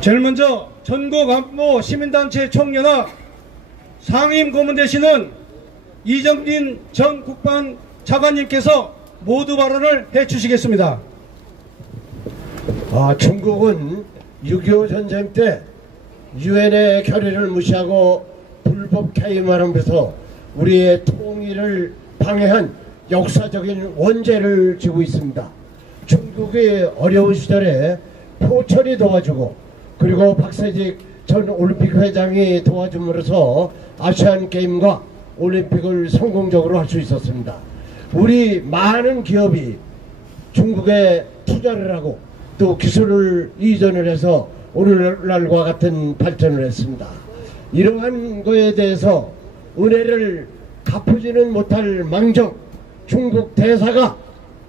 제일 먼저 전국안보 시민단체 총연합 상임고문되시는 이정진 전 국방 차관님께서 모두 발언을 해주시겠습니다. 중국은 6.25 전쟁 때 유엔의 결의를 무시하고 불법 개입하면서 우리의 통일을 방해한 역사적인 원죄를 지고 있습니다. 중국의 어려운 시절에 포천이 도와주고 그리고 박세직 전 올림픽 회장이 도와줌으로써 아시안 게임과 올림픽을 성공적으로 할 수 있었습니다. 우리 많은 기업이 중국에 투자를 하고 또 기술을 이전을 해서 오늘날과 같은 발전을 했습니다. 이러한 거에 대해서 은혜를 갚지는 못할 망정 중국 대사가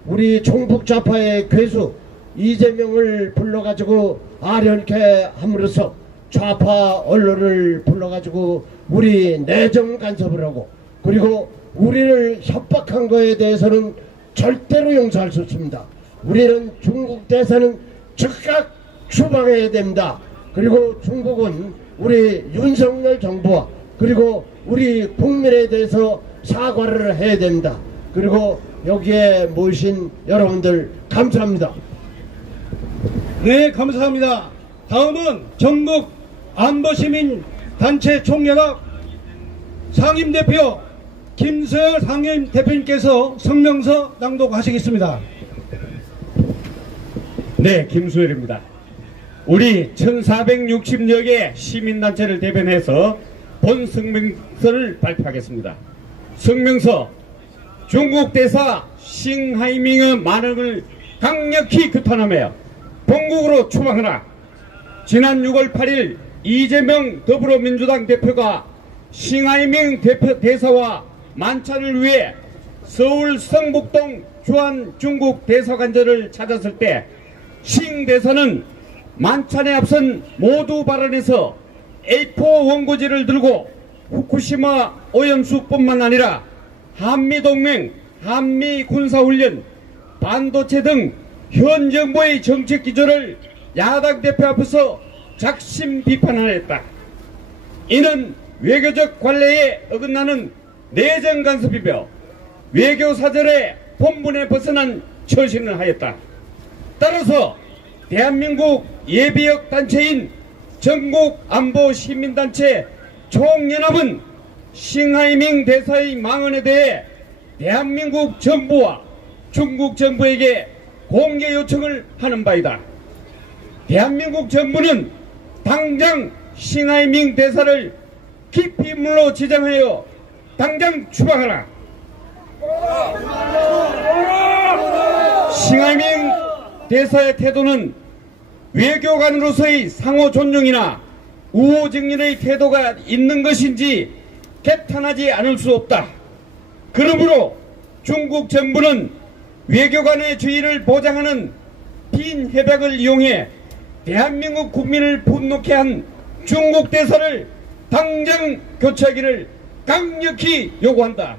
우리 종북좌파의 괴수 이재명을 불러가지고 아련케 함으로써 좌파 언론을 불러가지고 우리 내정 간섭을 하고 그리고 우리를 협박한 거에 대해서는 절대로 용서할 수 없습니다. 우리는 중국 대사는 즉각 추방해야 됩니다. 그리고 중국은 우리 윤석열 정부와 그리고 우리 국민에 대해서 사과를 해야 됩니다. 그리고 여기에 모이신 여러분들 감사합니다. 네, 감사합니다. 다음은 전국 안보시민단체 총연합 상임대표 김서열 상임대표님께서 성명서 낭독하시겠습니다. 네, 김수열입니다. 우리 1460여 개 시민단체를 대변해서 본 성명서를 발표하겠습니다. 성명서: 중국 대사 싱하이밍의 만행을 강력히 규탄하며 본국으로 추방하라. 지난 6월 8일 이재명 더불어민주당 대표가 싱하이밍 대사와 만찬을 위해 서울 성북동 주한 중국 대사관저를 찾았을 때 싱 대사는 만찬에 앞선 모두 발언에서 A4 원고지를 들고 후쿠시마 오염수뿐만 아니라 한미동맹, 한미군사훈련, 반도체 등 현 정부의 정책 기조를 야당 대표 앞에서 작심 비판하였다. 이는 외교적 관례에 어긋나는 내정 간섭이며 외교 사절의 본분에 벗어난 처신을 하였다. 따라서 대한민국 예비역 단체인 전국안보시민단체 총연합은 싱하이밍 대사의 망언에 대해 대한민국 정부와 중국 정부에게 공개 요청을 하는 바이다. 대한민국 정부는 당장 싱하이밍 대사를 기피물로 지정하여 당장 추방하라. 싱하이밍 대사의 태도는 외교관으로서의 상호 존중이나 우호증진의 태도가 있는 것인지 개탄하지 않을 수 없다. 그러므로 중국 정부는 외교관의 주의를 보장하는 빈 협약을 이용해 대한민국 국민을 분노케 한 중국 대사를 당장 교체하기를 강력히 요구한다.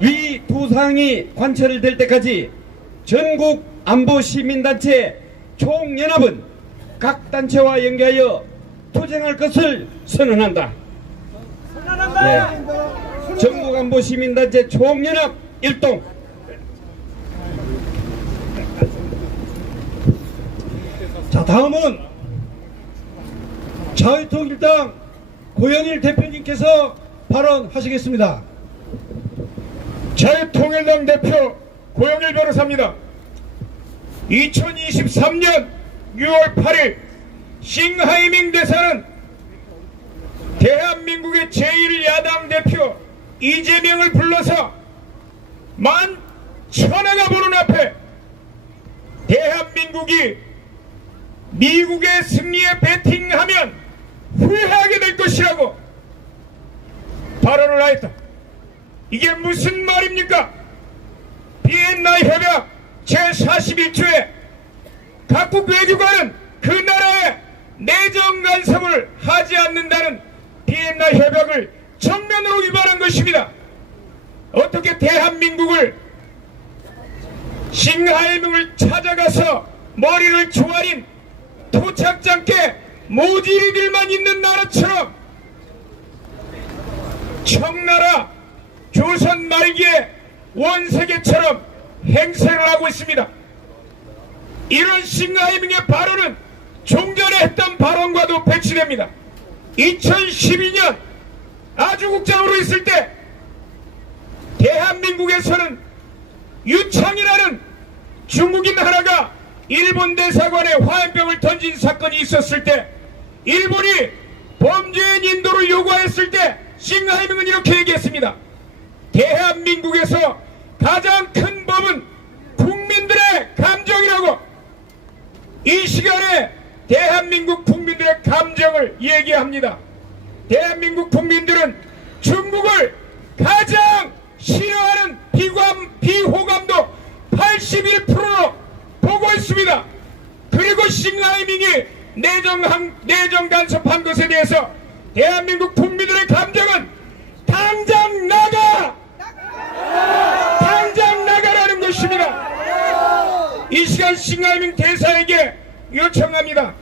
위 두 사항이 관철될 때까지 전국 안보시민단체 총연합은 각 단체와 연계하여 투쟁할 것을 선언한다. 전국 안보시민단체 총연합 일동. 자, 다음은 자유통일당 고현일 대표님께서 발언하시겠습니다. 자유통일당 대표 고영일 변호사입니다. 2023년 6월 8일 싱하이밍 대사는 대한민국의 제1야당 대표 이재명을 불러서 만천하가 보는 앞에 대한민국이 미국의 승리에 베팅하면 후회하게 될 것이라고 발언을 하였다. 이게 무슨 말입니까? 비엔나 협약 제41조에 각국 외교관은 그 나라의 내정 간섭을 하지 않는다는 비엔나 협약을 정면으로 위반한 것입니다. 어떻게 대한민국을 싱하이밍을 찾아가서 머리를 조아린 도착장께 모지리들만 있는 나라처럼 청나라 조선 말기의 원세계처럼 행세를 하고 있습니다. 이런 싱하이밍의 발언은 종전에 했던 발언과도 배치됩니다. 2012년 아주국장으로 있을 때 대한민국에서는 유창이라는 중국인 하나가 일본 대사관에 화염병을 던진 사건이 있었을 때 일본이 범죄인 인도를 요구했을 때 싱하이밍은 이렇게 얘기했습니다. 대한민국에서 가장 큰 법은 국민들의 감정이라고. 이 시간에 대한민국 국민들의 감정을 얘기합니다. 대한민국 국민들은 중국을 가장 싫어하는 비호감도 81%로 보고 있습니다. 그리고 싱하이밍이 내정 간섭한 것에 대해서 대한민국 국민들의 감정은 당장 나가라는 것입니다. 이 시간 싱하이밍 대사에게 요청합니다.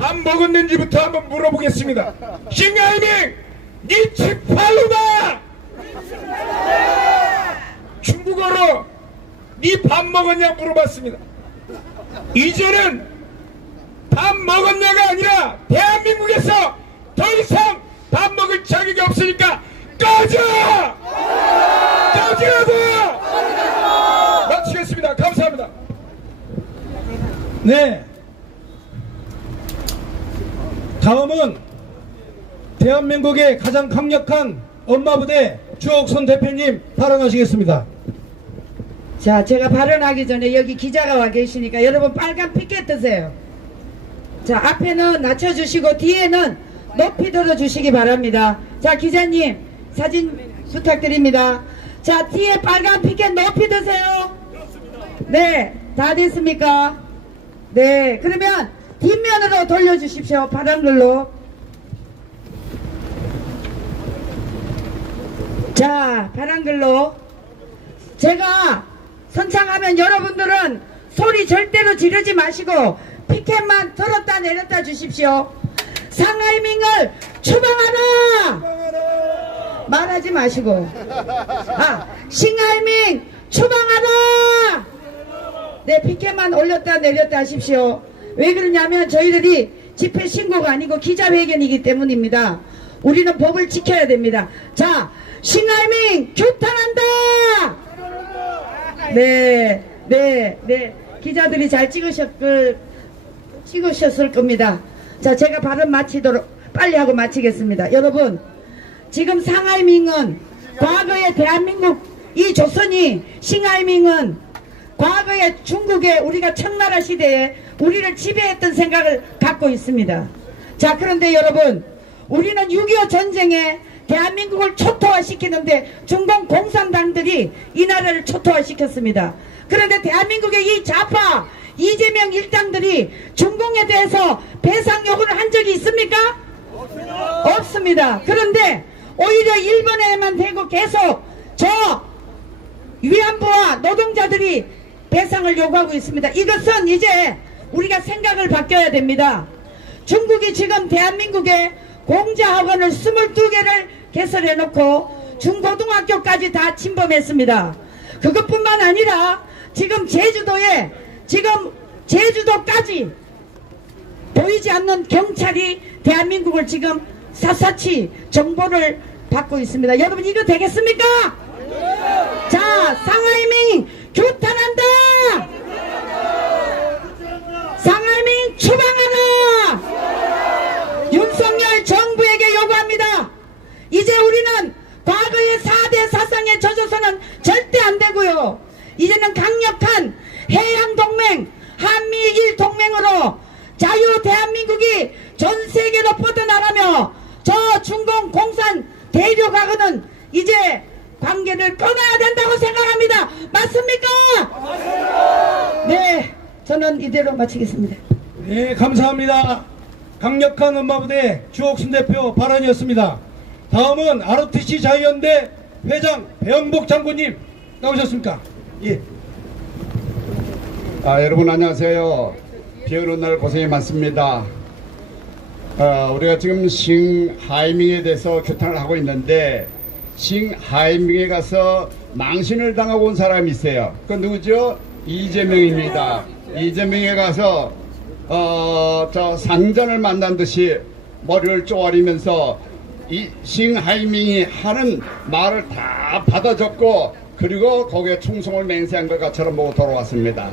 밥 먹었는지부터 한번 물어보겠습니다. 싱하이밍, 니 치팔루다! 중국어로 니 밥 먹었냐 물어봤습니다. 이제는 밥 먹었냐가 아니라 대한민국에서 더 이상 밥 먹을 자격이 없으니까 꺼지라고! 마치겠습니다. 감사합니다. 네. 다음은 대한민국의 가장 강력한 엄마부대 주옥선 대표님 발언하시겠습니다. 자, 제가 발언하기 전에 여기 기자가 와 계시니까 여러분 빨간 피켓 드세요. 자, 앞에는 낮춰주시고 뒤에는 높이 들어주시기 바랍니다. 자, 기자님 사진 부탁드립니다. 자, 뒤에 빨간 피켓 높이 드세요. 네, 다 됐습니까? 네, 그러면 뒷면으로 돌려주십시오. 파란 글로. 자, 파란 글로. 제가 선창하면 여러분들은 소리 절대로 지르지 마시고 피켓만 들었다 내렸다 주십시오. 상하이밍을 추방하라! 말하지 마시고. 싱하이밍 추방하라! 네, 피켓만 올렸다 내렸다 하십시오. 왜 그러냐면 저희들이 집회 신고가 아니고 기자회견이기 때문입니다. 우리는 법을 지켜야 됩니다. 자, 싱하이밍 규탄한다! 네. 기자들이 잘 찍으셨을 겁니다. 자, 제가 발언 마치도록 빨리 하고 마치겠습니다. 여러분, 지금 상하이밍은 과거에 대한민국 이 조선이 싱하이밍은 과거에 중국에 우리가 청나라 시대에 우리를 지배했던 생각을 갖고 있습니다. 자, 그런데 여러분, 우리는 6.25 전쟁에 대한민국을 초토화시키는데 중공 공산당들이 이 나라를 초토화시켰습니다. 그런데 대한민국의 이 좌파 이재명 일당들이 중공에 대해서 배상 요구를 한 적이 있습니까? 없습니다. 그런데 오히려 일본에만 대고 계속 저 위안부와 노동자들이 배상을 요구하고 있습니다. 이것은 이제 우리가 생각을 바뀌어야 됩니다. 중국이 지금 대한민국에 공자학원을 22개를 개설해 놓고 중고등학교까지 다 침범했습니다. 그것뿐만 아니라 지금 제주도까지 보이지 않는 경찰이 대한민국을 지금 샅샅이 정보를 받고 있습니다. 여러분, 이거 되겠습니까? 자, 상하이밍 규탄한다! 상하이밍 추방하라! 윤석열 정부에게 요구합니다. 이제 우리는 과거의 4대 사상에 젖어서는 절대 안 되고요. 이제는 강력한 해양동맹, 한미일 동맹으로 자유 대한민국이 전 세계로 뻗어나가며 저 중공 공산 대륙하고는 이제 관계를 끊어야 된다고 생각합니다. 맞습니까? 네, 저는 이대로 마치겠습니다. 네, 감사합니다. 강력한 엄마부대 주옥순 대표 발언이었습니다. 다음은 ROTC 자유연대 회장 배영복 장군님 나오셨습니까? 예. 여러분 안녕하세요. 비 오는 날 고생이 많습니다. 우리가 지금 싱하이밍에 대해서 규탄을 하고 있는데, 싱하이밍에 가서 망신을 당하고 온 사람이 있어요. 그 누구죠? 이재명입니다. 이재명에 가서 저 상전을 만난 듯이 머리를 쪼아리면서 이 싱하이밍이 하는 말을 다 받아 적고, 그리고 거기에 충성을 맹세한 것처럼 보고 돌아왔습니다.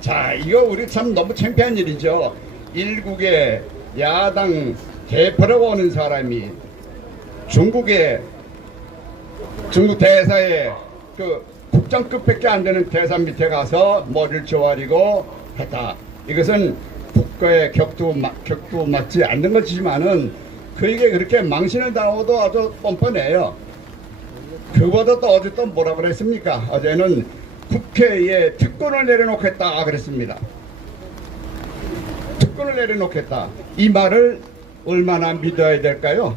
자, 이거 우리 참 너무 창피한 일이죠. 일국의 야당 대표라고 하는 사람이 중국 대사의 그 국장급밖에 안 되는 대사 밑에 가서 머리를 조아리고 했다. 이것은 국가의 격도 맞지 않는 것이지만은 그에게 그렇게 망신을 당하고도 아주 뻔뻔해요. 그보다 또 어제 또 뭐라 그랬습니까? 어제는 국회에 특권을 내려놓겠다 그랬습니다. 특권을 내려놓겠다. 이 말을 얼마나 믿어야 될까요?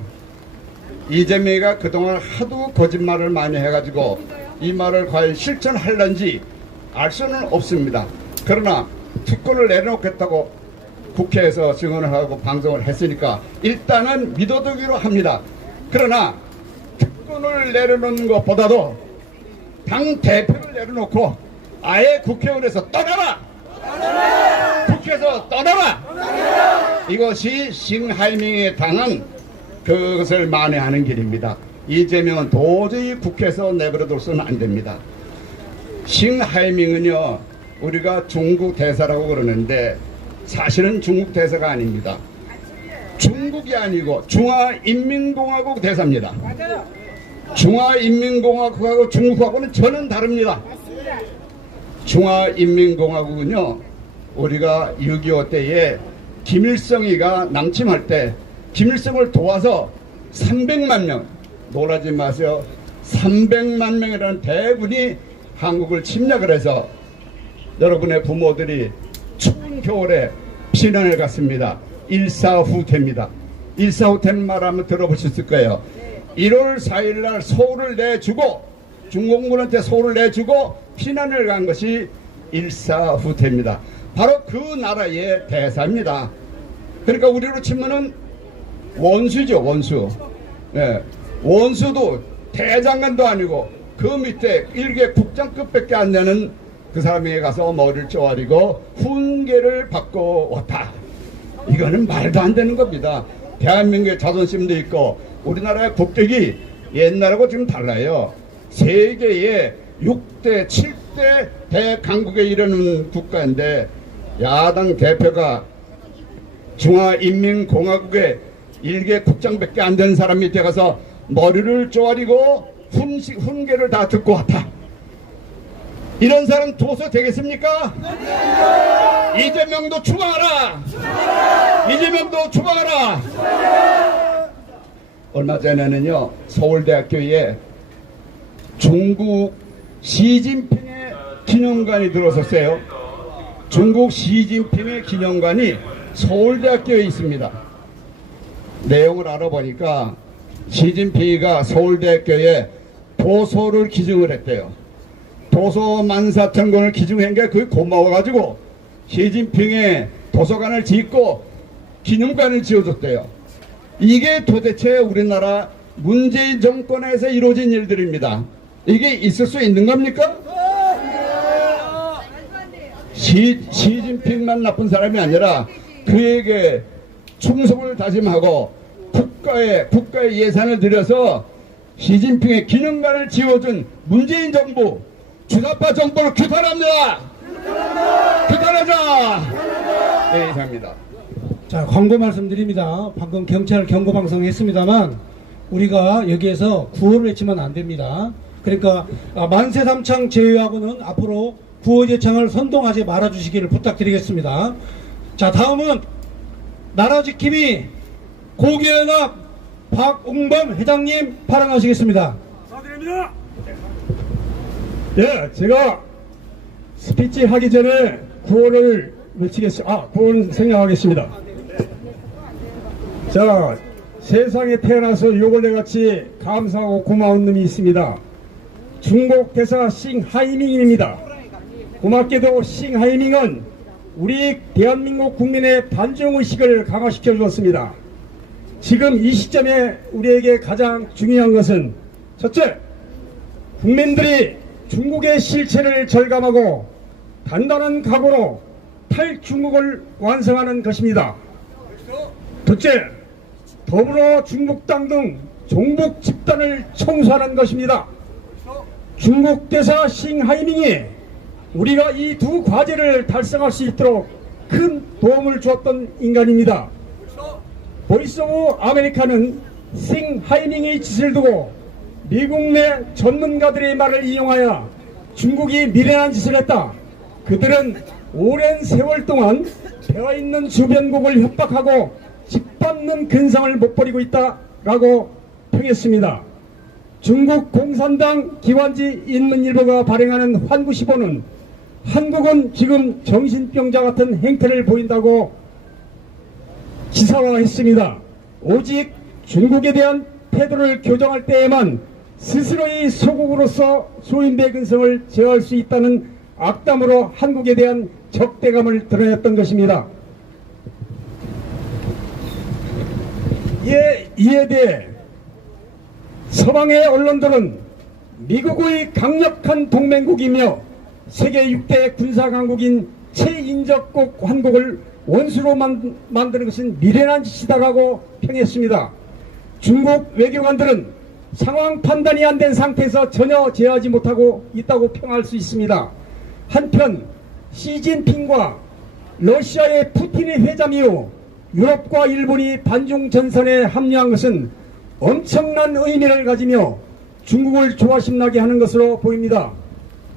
이재명이가 그동안 하도 거짓말을 많이 해가지고 이 말을 과연 실천할런지 알 수는 없습니다. 그러나 특권을 내려놓겠다고 국회에서 증언을 하고 방송을 했으니까 일단은 믿어두기로 합니다. 그러나 특권을 내려놓는 것보다도 당 대표를 내려놓고 아예 국회의원에서 떠나라! 국회에서 떠나라! 이것이 싱하이밍에 당한 그것을 만회하는 길입니다. 이재명은 도저히 국회에서 내버려둘 수는 안 됩니다. 싱하이밍은요, 우리가 중국 대사라고 그러는데 사실은 중국 대사가 아닙니다. 중국이 아니고 중화인민공화국 대사입니다. 중화인민공화국하고 중국하고는 전혀 다릅니다. 중화인민공화국은요, 우리가 6.25 때에 김일성이가 남침할 때 김일성을 도와서 300만 명, 놀라지 마세요. 300만 명이라는 대군이 한국을 침략을 해서 여러분의 부모들이 추운 겨울에 피난을 갔습니다. 일사후퇴입니다. 일사후퇴 말 한번 들어보셨을 거예요. 1월 4일 날 서울을 내주고, 중공군한테 서울을 내주고 피난을 간 것이 일사후퇴입니다. 바로 그 나라의 대사입니다. 그러니까 우리로 치면은 원수죠, 원수. 네. 원수도 대장관도 아니고 그 밑에 일개 국장급밖에 안 되는 그 사람에게 가서 머리를 쪼아리고 훈계를 받고 왔다. 이거는 말도 안 되는 겁니다. 대한민국의 자존심도 있고 우리나라의 국격이 옛날하고 지금 달라요. 세계의 6대, 7대 대강국에 이르는 국가인데 야당 대표가 중화인민공화국의 일개 국장밖에 안 되는 사람 밑에 가서 머리를 쪼아리고 훈계를 다 듣고 왔다. 이런 사람 둬서 되겠습니까? 이재명도 추방하라! 이재명도 추방하라! 얼마 전에는요, 서울대학교에 중국 시진핑의 기념관이 들어섰어요. 중국 시진핑의 기념관이 서울대학교에 있습니다. 내용을 알아보니까 시진핑이가 서울대학교에 도서를 기증을 했대요. 도서 14,000권을 기증한 게 그게 고마워가지고 시진핑의 도서관을 짓고 기념관을 지어줬대요. 이게 도대체 우리나라 문재인 정권에서 이루어진 일들입니다. 이게 있을 수 있는 겁니까? 시진핑만 나쁜 사람이 아니라 그에게 충성을 다짐하고 국가의 예산을 들여서 시진핑의 기념관을 지어준 문재인 정부, 주사파 정부를 규탄합니다. 규탄하자. 네, 이상입니다. 자, 광고 말씀드립니다. 방금 경찰 경고 방송했습니다만 우리가 여기에서 구호를 외치면 안 됩니다. 그러니까 만세삼창 제외하고는 앞으로 구호제창을 선동하지 말아주시기를 부탁드리겠습니다. 자, 다음은 나라지킴이 고기연합 박웅범 회장님 발언하시겠습니다. 축하드립니다. 예, 제가 스피치 하기 전에 구호를 외치겠습니다. 구호는 생략하겠습니다. 자, 세상에 태어나서 요걸레같이 감사하고 고마운 놈이 있습니다. 중국 대사 싱하이밍입니다. 고맙게도 싱하이밍은 우리 대한민국 국민의 반중의식을 강화시켜 주었습니다. 지금 이 시점에 우리에게 가장 중요한 것은 첫째, 국민들이 중국의 실체를 절감하고 단단한 각오로 탈중국을 완성하는 것입니다. 둘째, 더불어 중국당 등 종북 집단을 청소하는 것입니다. 중국 대사 싱하이밍이 우리가 이 두 과제를 달성할 수 있도록 큰 도움을 주었던 인간입니다. 보이스 오브 아메리카는 싱하이밍의 짓을 두고 미국 내 전문가들의 말을 인용하여 중국이 미련한 짓을 했다. 그들은 오랜 세월 동안 배어있는 주변국을 협박하고 짓밟는 근성을 못 버리고 있다라고 평했습니다. 중국 공산당 기관지 인민일보가 발행하는 환구시보는 한국은 지금 정신병자 같은 행태를 보인다고 기사화했습니다. 오직 중국에 대한 태도를 교정할 때에만 스스로의 소국으로서 소인배 근성을 제어할 수 있다는 악담으로 한국에 대한 적대감을 드러냈던 것입니다. 이에 대해 서방의 언론들은 미국의 강력한 동맹국이며 세계 6대 군사강국인 최인접국 한국을 원수로 만드는 것은 미련한 짓이다라고 평했습니다. 중국 외교관들은 상황 판단이 안 된 상태에서 전혀 제어하지 못하고 있다고 평할 수 있습니다. 한편 시진핑과 러시아의 푸틴의 회담 이후 유럽과 일본이 반중 전선에 합류한 것은 엄청난 의미를 가지며 중국을 조바심나게 하는 것으로 보입니다.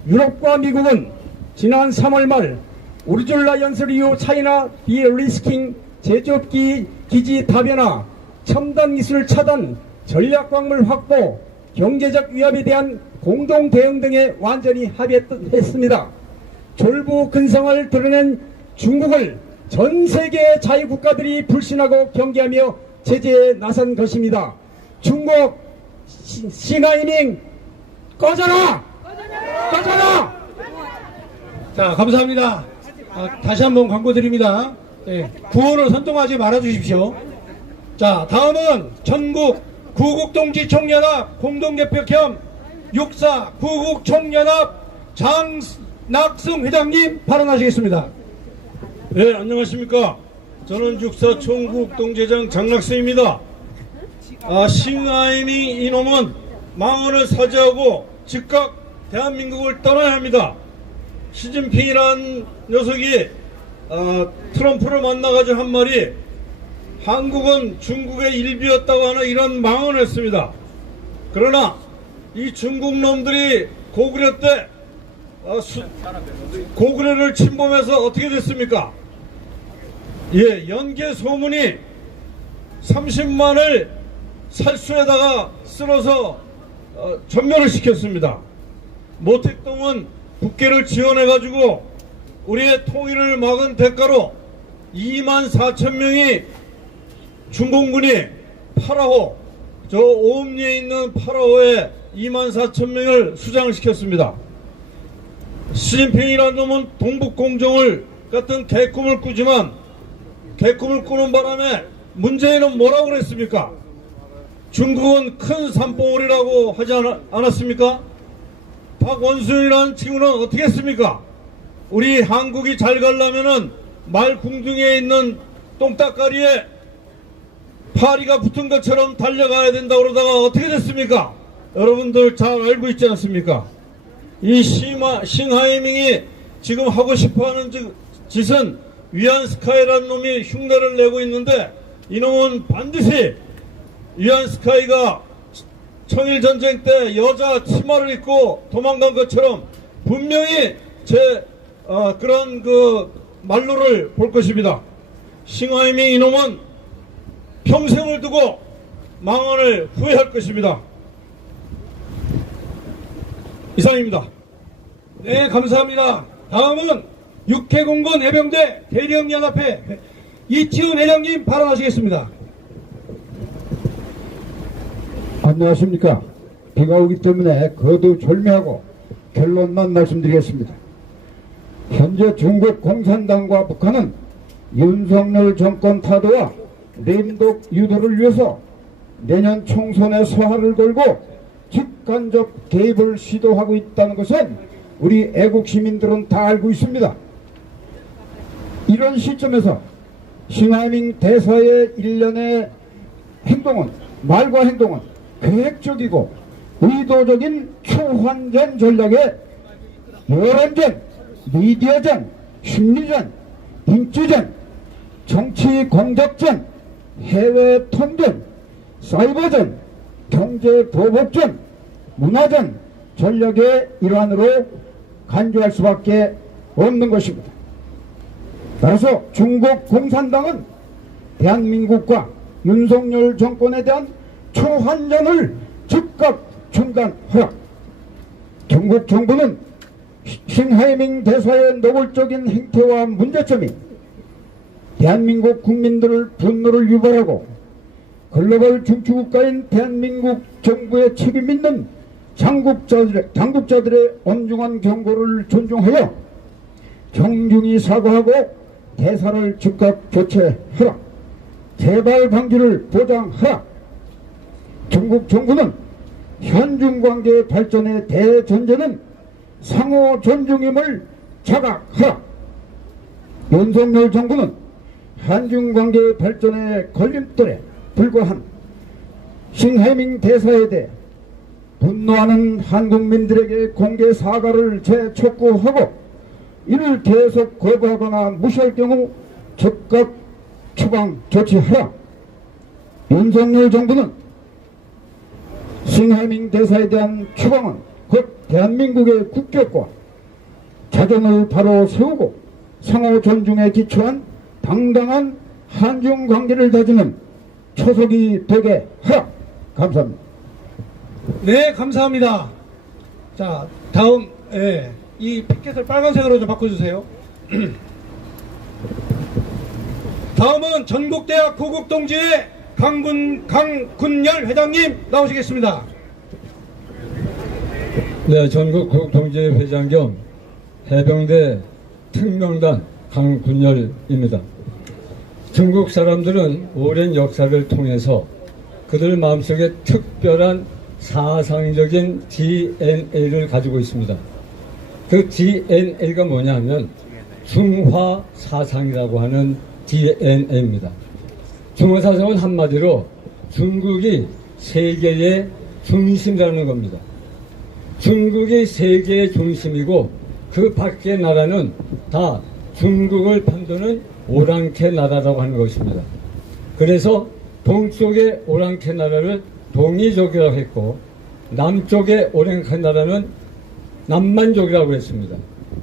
유럽과 미국은 지난 3월 말 우르줄라 연설 이후 차이나 디리스킹 제조업기 기지 다변화, 첨단 기술 차단, 전략 광물 확보, 경제적 위협에 대한 공동 대응 등에 완전히 합의했습니다. 졸부 근성을 드러낸 중국을 전 세계 자유국가들이 불신하고 경계하며 제재에 나선 것입니다. 중국 싱하이밍 꺼져라! 꺼져라! 자, 감사합니다. 다시 한번 광고 드립니다. 구호를 선동하지 말아 주십시오. 자, 다음은 전국 구국동지총연합 공동대표 겸 육사 구국총연합 장낙승 회장님 발언하시겠습니다. 네, 안녕하십니까. 저는 육사 총국동제장 장낙승입니다. 싱하이밍 이놈은 망언을 사죄하고 즉각 대한민국을 떠나야 합니다. 시진핑이란 녀석이 트럼프를 만나가지고 한 말이 한국은 중국의 일부였다고 하는 이런 망언을 했습니다. 그러나 이 중국 놈들이 고구려 때 고구려를 침범해서 어떻게 됐습니까? 예, 연개 소문이 30만을 살수에다가 쓸어서 전멸을 시켰습니다. 모택동은 북계를 지원해가지고 우리의 통일을 막은 대가로 2만 4천 명이 중공군이 파라호, 저 오음리에 있는 파라호에 2만 4천 명을 수장을 시켰습니다. 시진핑이라는 놈은 동북공정을 같은 개꿈을 꾸지만 개꿈을 꾸는 바람에 문재인은 뭐라고 그랬습니까? 중국은 큰 산봉우리라고 하지 않았습니까? 박원순이라는 친구는 어떻게 했습니까? 우리 한국이 잘 가려면은 말 궁둥이에 있는 똥따까리에 파리가 붙은 것처럼 달려가야 된다고 그러다가 어떻게 됐습니까? 여러분들 잘 알고 있지 않습니까? 이 싱하이밍이 지금 하고 싶어하는 짓은 위안스카이라는 놈이 흉내를 내고 있는데 이놈은 반드시 위안스카이가 청일전쟁 때 여자 치마를 입고 도망간 것처럼 분명히 그런 말로를 볼 것입니다. 싱하이밍 이놈은 평생을 두고 망언을 후회할 것입니다. 이상입니다. 네, 감사합니다. 다음은 육해공군 해병대 대령연합회 이치훈 회장님 발언하시겠습니다. 안녕하십니까. 비가 오기 때문에 거두절미하고 결론만 말씀드리겠습니다. 현재 중국 공산당과 북한은 윤석열 정권 타도와 림독 유도를 위해서 내년 총선에 서하를 걸고 직간접 개입을 시도하고 있다는 것은 우리 애국 시민들은 다 알고 있습니다. 이런 시점에서 싱하이밍 대사의 일련의 행동은, 말과 행동은 계획적이고 의도적인 초환전 전략에 여론전, 미디어전, 심리전, 인지전, 정치 공작전, 해외 통전, 사이버전, 경제 보복전, 문화전 전략의 일환으로 간주할 수밖에 없는 것입니다. 따라서 중국 공산당은 대한민국과 윤석열 정권에 대한 초환전을 즉각 중단하라. 중국 정부는 싱하이밍 대사의 노골적인 행태와 문제점이 대한민국 국민들을 분노를 유발하고 글로벌 중추국가인 대한민국 정부의 책임 있는 당국자들의 엄중한 경고를 존중하여 정중히 사과하고 대사를 즉각 교체하라. 재발 방지를 보장하라. 중국 정부는 현중관계 발전의 대전제는 상호 존중임을 자각하라. 윤석열 정부는 한중관계 발전의 걸림돌에 불과한 싱하이밍 대사에 대해 분노하는 한국민들에게 공개 사과를 재촉구하고 이를 계속 거부하거나 무시할 경우 즉각 추방 조치하라. 윤석열 정부는 싱하이밍 대사에 대한 추방은 곧 대한민국의 국격과 자존을 바로 세우고 상호 존중에 기초한 당당한 한중 관계를 다지는 초석이 되게 하라. 감사합니다. 네, 감사합니다. 자, 다음, 이 피켓을 빨간색으로 좀 바꿔주세요. 다음은 전국대학 고국동지회 강군열 회장님 나오시겠습니다. 네, 전국 고국동지회 회장 겸 해병대 특명단 강군열입니다. 중국 사람들은 오랜 역사를 통해서 그들 마음속에 특별한 사상적인 DNA를 가지고 있습니다. 그 DNA가 뭐냐면 중화 사상이라고 하는 DNA입니다. 중화 사상은 한마디로 중국이 세계의 중심이라는 겁니다. 중국이 세계의 중심이고 그 밖의 나라는 다 중국을 판도는 오랑캐 나라라고 하는 것입니다. 그래서 동쪽의 오랑캐 나라를 동이족이라고 했고 남쪽의 오랑캐 나라는 남만족이라고 했습니다.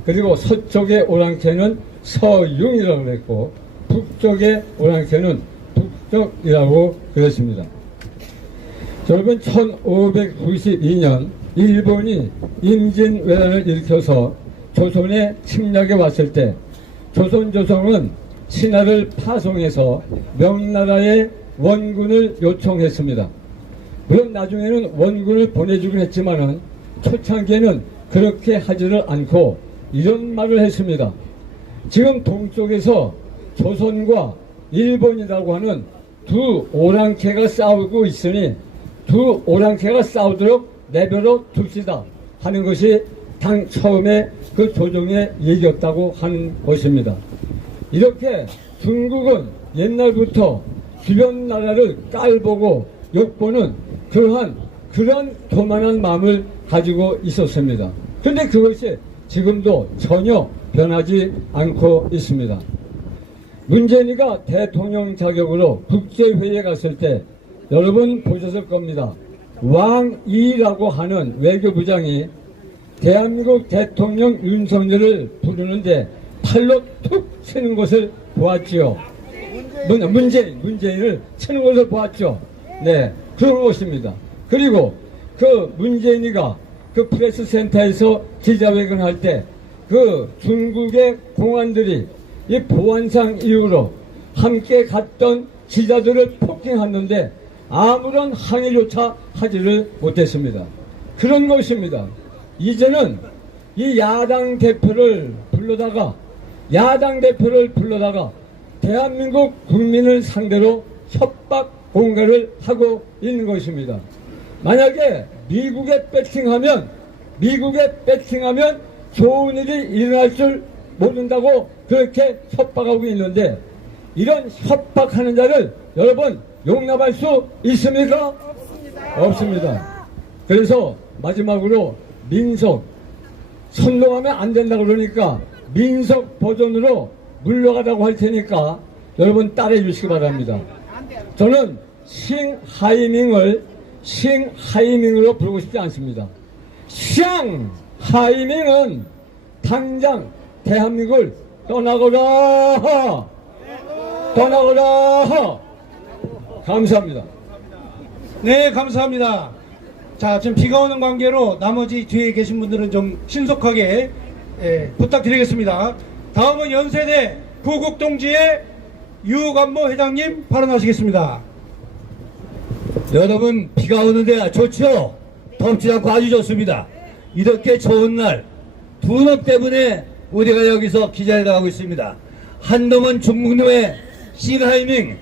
그리고 서쪽의 오랑캐는 서융이라고 했고 북쪽의 오랑캐는 북적이라고 그랬습니다. 여러분 1592년 일본이 임진왜란을 일으켜서 조선에 침략에 왔을 때 조선조정은 신하를 파송해서 명나라에 원군을 요청했습니다. 물론 나중에는 원군을 보내주긴 했지만은 초창기에는 그렇게 하지를 않고 이런 말을 했습니다. 지금 동쪽에서 조선과 일본이라고 하는 두 오랑캐가 싸우고 있으니 두 오랑캐가 싸우도록 내버려 둡시다 하는 것이 당 처음에 그 조정의 얘기였다고 하는 것입니다. 이렇게 중국은 옛날부터 주변 나라를 깔보고 욕보는 그런 교만한 마음을 가지고 있었습니다. 그런데 그것이 지금도 전혀 변하지 않고 있습니다. 문재인이가 대통령 자격으로 국제회의에 갔을 때 여러분 보셨을 겁니다. 왕이라고 하는 외교부장이 대한민국 대통령 윤석열을 부르는데 팔로 툭 치는 것을 보았지요. 문재인을 치는 것을 보았죠. 네, 그런 것입니다. 그리고 그 문재인이가 그 프레스센터에서 기자회견 할 때 그 중국의 공안들이 이 보안상 이유로 함께 갔던 기자들을 폭행했는데 아무런 항의조차 하지를 못했습니다. 그런 것입니다. 이제는 이 야당 대표를 불러다가 대한민국 국민을 상대로 협박 공갈을 하고 있는 것입니다. 만약에 미국에 배팅하면 좋은 일이 일어날 줄 모른다고 그렇게 협박하고 있는데, 이런 협박하는 자를 여러분 용납할 수 있습니까? 없습니다. 그래서 마지막으로 민석 선동하면 안 된다 그러니까 민석 버전으로 물러가라고 할 테니까 여러분 따라해 주시기 바랍니다. 저는 싱하이밍으로 부르고 싶지 않습니다. 샹하이밍은 당장 대한민국을 떠나거라. 감사합니다. 네, 감사합니다. 자, 지금 비가 오는 관계로 나머지 뒤에 계신 분들은 좀 신속하게 부탁드리겠습니다. 다음은 연세대 구국동지의 유관모 회장님 발언하시겠습니다. 여러분, 비가 오는데 좋죠? 덥지 않고 아주 좋습니다. 이렇게 좋은 날 두 놈 때문에 우리가 여기서 기자회견을 하고 있습니다. 한 놈은 중국놈의 싱하이밍,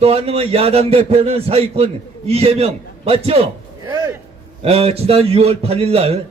또 한 놈은 야당 대표는 사기꾼 이재명, 맞죠? 지난 6월 8일 날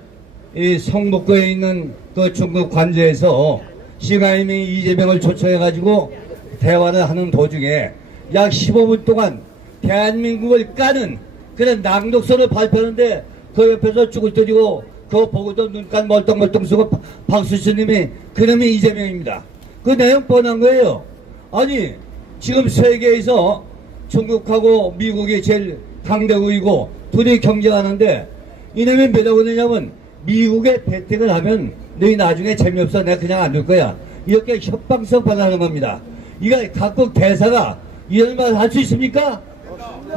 이 성북구에 있는 그 중국 관제에서 싱하이밍이 이재명을 초청해가지고 대화를 하는 도중에 약 15분 동안 대한민국을 까는 그런 낭독서를 발표하는데, 그 옆에서 죽을 때리고 그거 보고도 눈간 멀뚱멀뚱 쓰고 박수치님이 그놈이 이재명입니다. 그 내용 뻔한 거예요. 아니, 지금 세계에서 중국하고 미국이 제일 강대국이고 둘이 경쟁하는데, 이놈이 뭐라고 그러냐면 미국에 배팅을 하면 너희 나중에 재미없어, 내가 그냥 안 둘 거야, 이렇게 협박성 받아하는 겁니다. 이거 각국 대사가 이런 말 할 수 있습니까?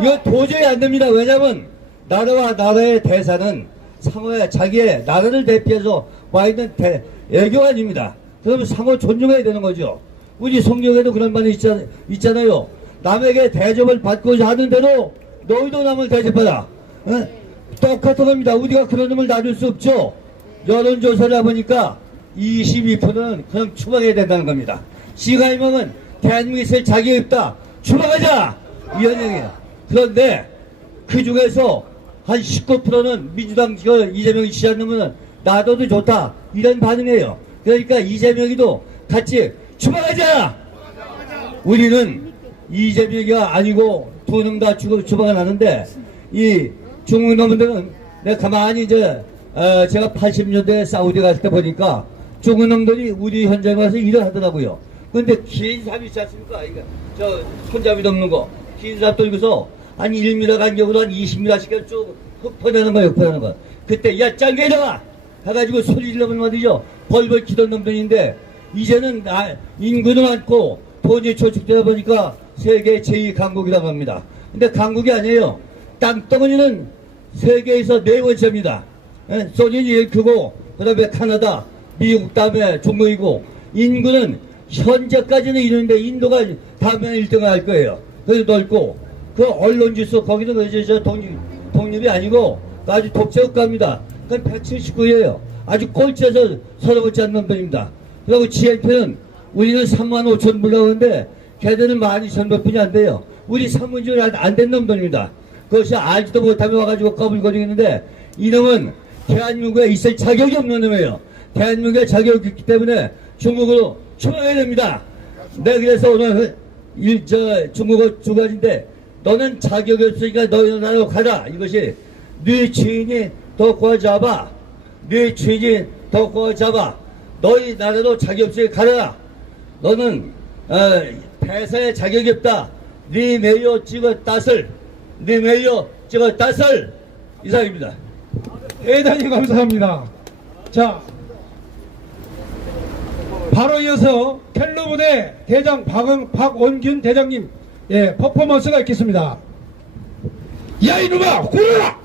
이거 도저히 안 됩니다. 왜냐면 나라와 나라의 대사는 상호에 자기의 나라를 대표해서 와 있는 애교관입니다. 그러면 상호 존중해야 되는 거죠. 우리 성경에도 그런 말이 있잖아요. 남에게 대접을 받고자 하는 대로 너희도 남을 대접하라. 똑같은 겁니다. 우리가 그런 놈을 놔둘 수 없죠. 여론조사를 해보니까 22%는 그냥 추방해야 된다는 겁니다. 싱하이밍은 대한민국에 있을 자격이 없다, 추방하자, 이런 얘기예요. 그런데 그 중에서 한 19%는 민주당 이재명이 지지하는 놔둬도 좋다, 이런 반응이에요. 그러니까 이재명이도 같이 추방하자. 우리는 이재명이가 아니고 두 놈 다 추방을 하는데, 이 중국 놈들은 내가 가만히 제가 80년대에 사우디 갔을 때 보니까 중국 놈들이 우리 현장에 와서 일을 하더라고요. 근데 긴 삽 있지 않습니까? 이거 저 손잡이 넘는 거, 긴 삽 들고서 한 1m 간격으로 한 20m씩 쭉 흩어내는 거. 그때 야 짱게 나와 해가지고 소리 질러면 말이죠, 벌벌 키던 놈들인데, 이제는 인구도 많고 돈이 저축되다 보니까 세계 제2강국이라고 합니다. 근데 강국이 아니에요. 땅덩어리는 세계에서 4번째입니다. 소련이 제일 크고, 그 다음에 카나다, 미국, 다음에 중국이고, 인구는 현재까지는 이런데 인도가 다음에 1등을 할 거예요. 그래서 넓고, 그 언론 지수, 거기는 저 독립이 아니고 아주 독재국가입니다. 그건 179예요. 아주 꼴찌에서 서러웠지 않는 놈들입니다. 그리고 GNP는 우리는 35,000 불나오는데 걔들은 12,000몇 분이 안 돼요. 우리 3분의 1이 안 된 놈들입니다. 그것이 알지도 못하며 와가지고 꺼불거리는데, 이놈은 대한민국에 있을 자격이 없는 놈이에요. 대한민국에 자격이 있기 때문에 중국으로 추방해야 됩니다. 네, 그래서 오늘 중국어 두 가지인데, 너는 자격이 없으니까 너희 나라로 가라. 이것이 네 주인이 더 꼬아잡아. 네 주인이 더 꼬아잡아. 너희 나라로 자격 없으니까 가라. 너는 대사에 자격이 없다. 네 메이어 찍어 따슬. 네 메이어 찍어 따슬. 이상입니다. 대단히 감사합니다. 자, 바로 이어서 켈러부대 대장 박원균 대장님 퍼포먼스가 있겠습니다. 야 이놈아, 굴어라!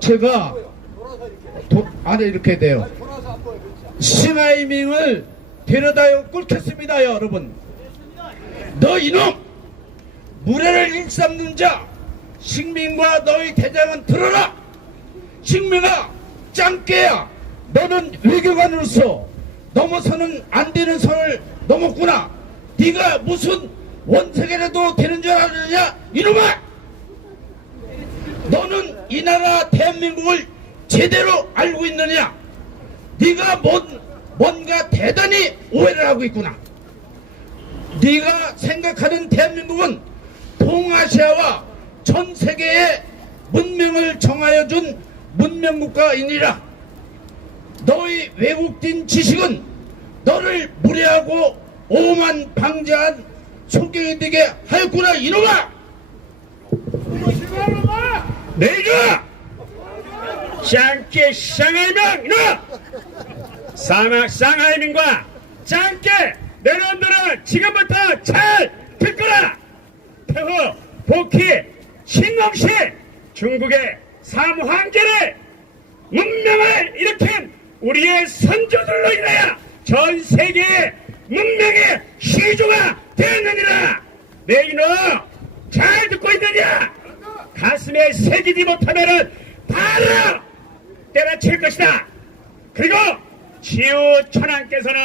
제가 안에 이렇게 돼요. 싱하이밍을 데려다요 꿇겠습니다, 여러분. 너 이놈! 무례를 일삼는 자, 식민과 너희 대장은 들어라! 식민아, 짱깨야, 너는 외교관으로서 넘어서는 안 되는 선을 넘었구나. 네가 무슨 원색이라도 되는 줄 아느냐 이놈아. 너는 이 나라 대한민국을 제대로 알고 있느냐. 네가 뭔가 대단히 오해를 하고 있구나. 네가 생각하는 대한민국은 동아시아와 전 세계의 문명을 정하여 준 문명국가이니라. 너희 외국인 지식은 너를 무례하고 오만 방자한 소경이 되게 하였구나 이놈아. 내가 짱깨 샹하이밍 샹하이밍과 짱깨 내놈들은 지금부터 잘 듣거라. 태후 복희 신농시 중국의 삼황제를 문명을 일으킨 우리의 선조들로 인하여 전 세계의 문명의 시조가 되었느니라. 내 이놈 잘 듣고 있느냐. 가슴에 새기지 못하면은 바로 때려칠 것이다. 그리고 지우천왕께서는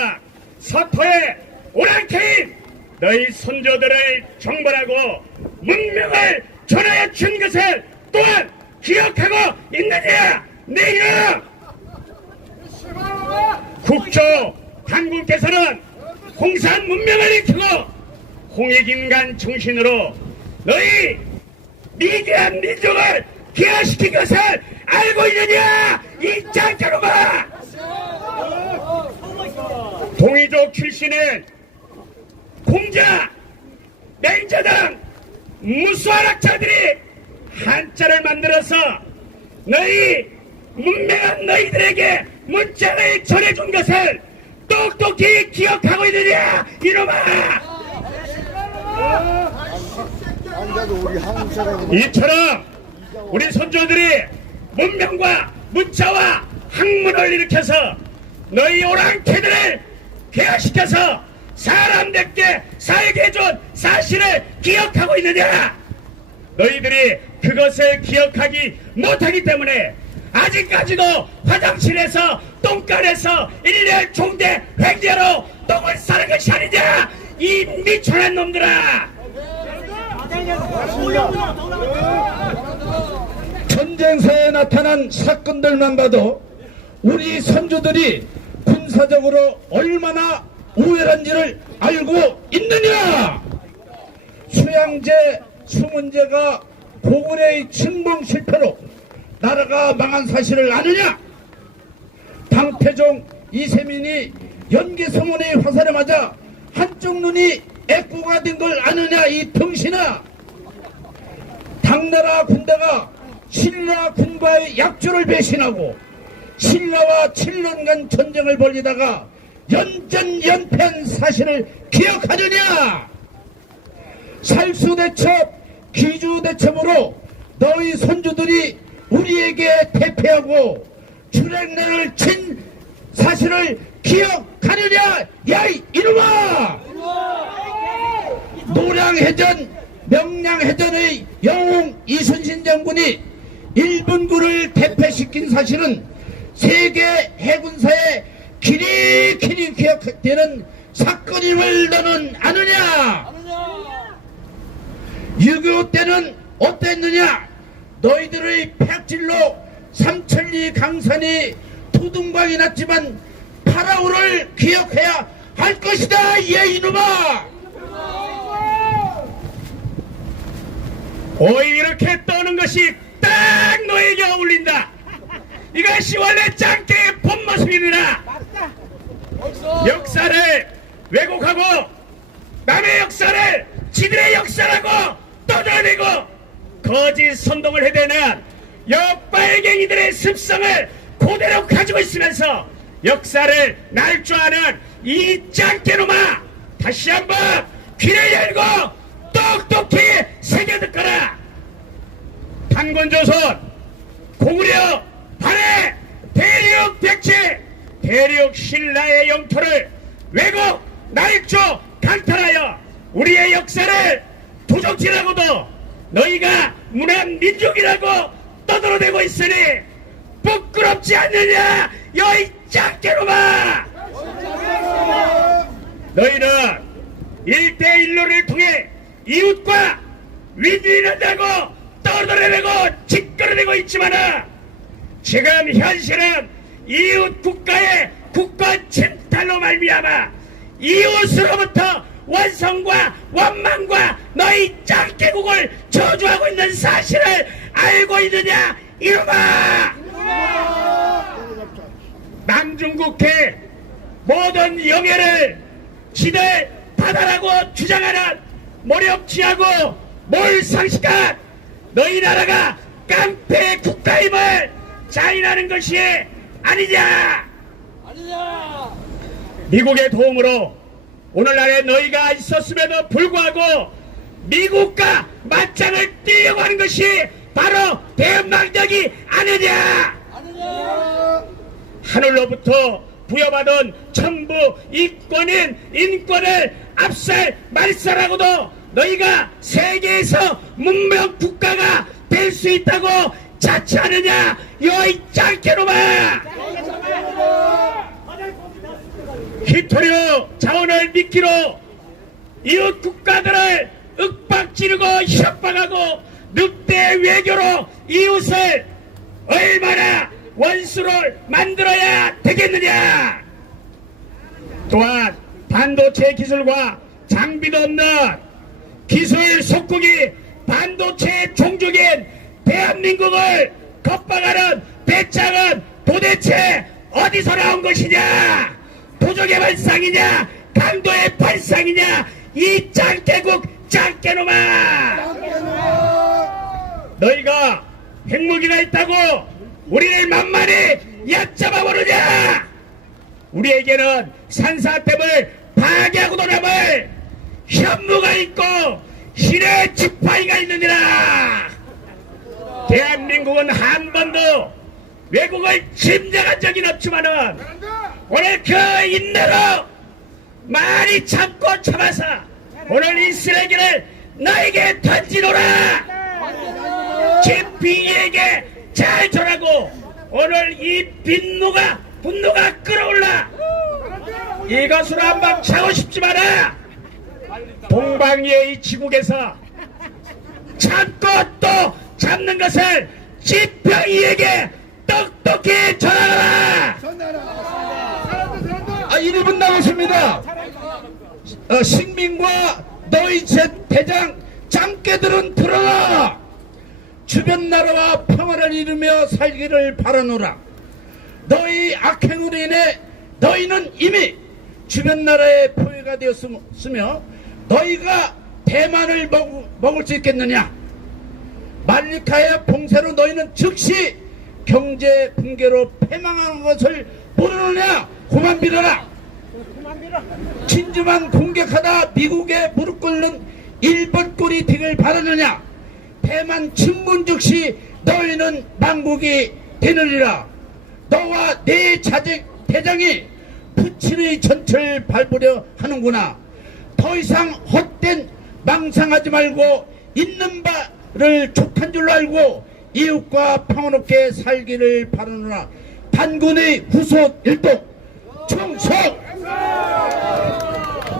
서터의 오랑캐인 너희 선조들을 정벌하고 문명을 전하여 준 것을 또한 기억하고 있느냐. 내 이놈. 국조 당군께서는 홍산 문명을 일으키고 홍익인간 정신으로 너희 미개한 민족을 기하시킨 것을 알고 있느냐 이 짱깨놈아. 동이족 출신은 공자, 맹자 등 무수한 학자들이 한자를 만들어서 너희 문명한 너희들에게 문자를 전해준 것을 똑똑히 기억하고 있느냐 이놈아. 이처럼 우리 선조들이 문명과 문자와 학문을 일으켜서 너희 오랑캐들을 개화시켜서 사람들께 살게 해준 사실을 기억하고 있느냐. 너희들이 그것을 기억하기 못하기 때문에 아직까지도 화장실에서 똥간에서 일렬 총대 횡재로 똥을 싸는 것이 아니냐 이 미천한 놈들아. 전쟁사에 나타난 사건들만 봐도 우리 선조들이 군사적으로 얼마나 우월한지를 알고 있느냐. 수양제, 수문제가 고군의 침공 실패로 나라가 망한 사실을 아느냐. 당태종 이세민이 연개성원의 화살에 맞아 한쪽 눈이 애꾸가 된 걸 아느냐 이 병신아. 당나라 군대가 신라 군과의 약조를 배신하고 신라와 7년간 전쟁을 벌이다가 연전연패한 사실을 기억하느냐. 살수대첩, 기주대첩으로 너희 선조들이 우리에게 대패하고 주랭내를 친 사실을 기억하느냐 야 이놈아. 노량해전, 명량해전의 영웅 이순신 장군이 일본군을 대패시킨 사실은 세계 해군사에 길이 기억되는 사건임을 너는 아느냐. 6.25 때는 어땠느냐. 너희들의 폐악질로 삼천리 강산이 토둥광이 났지만 파라오를 기억해야 할 것이다 예 이놈아. 오이 이렇게 떠는 것이 딱 너에게 어울린다. 이것이 원래 짱깨의 본 모습이니라. 역사를 왜곡하고 남의 역사를 지들의 역사라고 떠들어내고 거짓 선동을 해대는 역빨갱이들의 습성을 그대로 가지고 있으면서 역사를 날조하는 이 짱깨놈아. 다시 한번 귀를 열고 똑똑히 새겨듣거라. 단권조선, 고구려, 발해, 대륙 백제, 대륙 신라의 영토를 왜곡, 날조, 강탈하여 우리의 역사를 도적질하고도 너희가 문화민족이라고 떠들어대고 있으니 부끄럽지 않느냐 여이 짝개놈아. 너희는 1대1로를 통해 이웃과 윈윈한다고 떠들어내고 짓거려내고 있지만은 지금 현실은 이웃 국가의 국가 침탈로 말미암아 이웃으로부터 원성과 원망과 너희 짝개국을 저주하고 있는 사실을 알고 있느냐 이놈아. 남중국해 모든 영예를 지들 받아라고 주장하는 모욕지하고 몰상식한 너희 나라가 깡패 국가임을 자인하는 것이 아니냐. 미국의 도움으로 오늘날에 너희가 있었음에도 불구하고 미국과 맞짱을 띄려고 하는 것이 바로 대망적이 아니냐. 하늘로부터 부여받은 천부 이권인 인권을 압살 말살하고도 너희가 세계에서 문명 국가가 될 수 있다고 자처하느냐 여이 짱개놈아. 히토류 자원을 미끼로 이웃 국가들을 윽박지르고 협박하고 늑대 외교로 이웃을 얼마나 원수를 만들어야 되겠느냐. 또한 반도체 기술과 장비도 없는 기술 속국이 반도체 종족인 대한민국을 겁박하는 배짱은 도대체 어디서 나온 것이냐. 도적의 발상이냐 강도의 발상이냐 이 짱개국 짱개놈아. 너희가 핵무기가 있다고 우리를 만만히 얕잡아 보느냐. 우리에게는 산사댐을 파괴하고도 남을 현무가 있고 신의 지팡이가 있느니라. 대한민국은 한 번도 외국을 침략한 적이 없지만은 오늘 그 인내로 많이 참고 참아서 오늘 이 쓰레기를 너에게 던지노라. 제피에게 잘 전하고 오늘 이 분노가 끌어올라. 이것으로 한방 차고 싶지만은 동방의 이 지국에서 참고 또 잡는 것을 지평이에게 똑똑히 전하라. 1분 남았습니다. 식민과 너희 대장 짱깨들은 들어라. 주변 나라와 평화를 이루며 살기를 바라노라. 너희 악행으로 인해 너희는 이미 주변 나라의 포위가 되었으며 너희가 대만을 먹을 수 있겠느냐. 말리카의 봉쇄로 너희는 즉시 경제 붕괴로 패망하는 것을 모르느냐. 그만 빌어라. 진주만 공격하다 미국에 무릎 꿇는 일본 꼴이 되길 바라느냐. 대만 침문 즉시 너희는 망국이 되느니라. 너와 네 대장이 부친의 전철 밟으려 하는구나. 더 이상 헛된 망상하지 말고 있는 바를 족한 줄로 알고 이웃과 평화롭게 살기를 바라노라. 단군의 후속 일독 충성.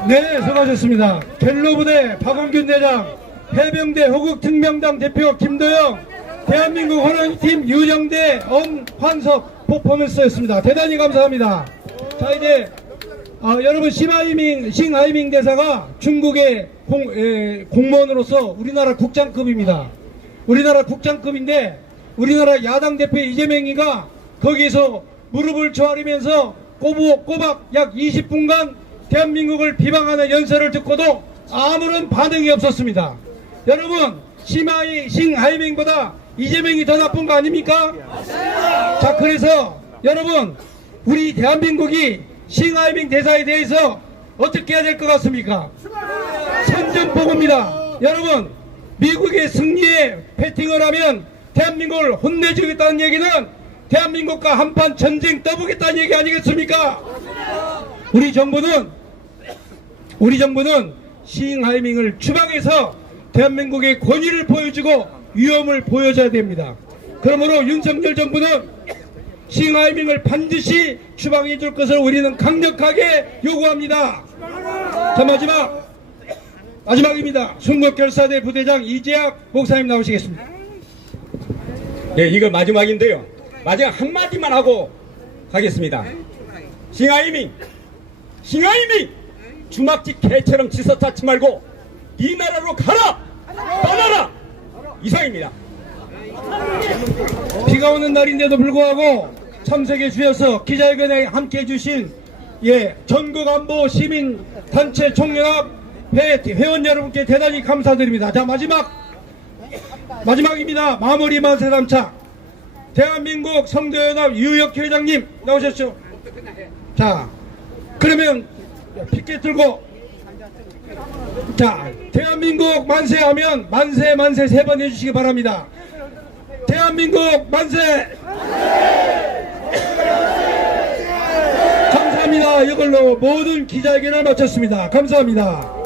네, 수고하셨습니다. 갤로부대 박원균 대장, 해병대 호국특명당 대표 김도영, 대한민국 호랑이팀 유정대 엄환석 퍼포먼스였습니다. 대단히 감사합니다. 자, 이제 여러분 싱하이밍 대사가 중국의 공무원으로서 우리나라 국장급입니다. 우리나라 국장급인데 우리나라 야당 대표 이재명이가 거기서 무릎을 조아리면서 꼬박 약 20분간 대한민국을 비방하는 연설을 듣고도 아무런 반응이 없었습니다. 여러분, 싱하이밍보다 이재명이 더 나쁜 거 아닙니까? 자, 그래서 여러분, 우리 대한민국이 싱하이밍 대사에 대해서 어떻게 해야 될 것 같습니까? 선전포고입니다. 여러분, 미국의 승리에 배팅을 하면 대한민국을 혼내주겠다는 얘기는 대한민국과 한판 전쟁 떠보겠다는 얘기 아니겠습니까? 우리 정부는 싱하이밍을 추방해서 대한민국의 권위를 보여주고 위험을 보여줘야 됩니다. 그러므로 윤석열 정부는 싱하이밍을 반드시 추방해 줄 것을 우리는 강력하게 요구합니다. 자, 마지막입니다. 순국결사대 부대장 이재학 목사님 나오시겠습니다. 네, 이거 마지막인데요. 마지막 한마디만 하고 가겠습니다. 싱하이밍 주막지 개처럼 지서 탔지 말고 이 나라로 가라! 떠나라! 이상입니다. 비가 오는 날인데도 불구하고 참석해 주셔서 기자회견에 함께 해주신 전국안보 시민단체 총연합 회원 여러분께 대단히 감사드립니다. 자, 마지막입니다. 마무리 만세 담차. 대한민국 성도연합 유혁 회장님 나오셨죠? 자, 그러면 피켓 들고, 자, 대한민국 만세하면 만세 만세 3번 해주시기 바랍니다. 대한민국 만세! 감사합니다. 이걸로 모든 기자회견을 마쳤습니다. 감사합니다.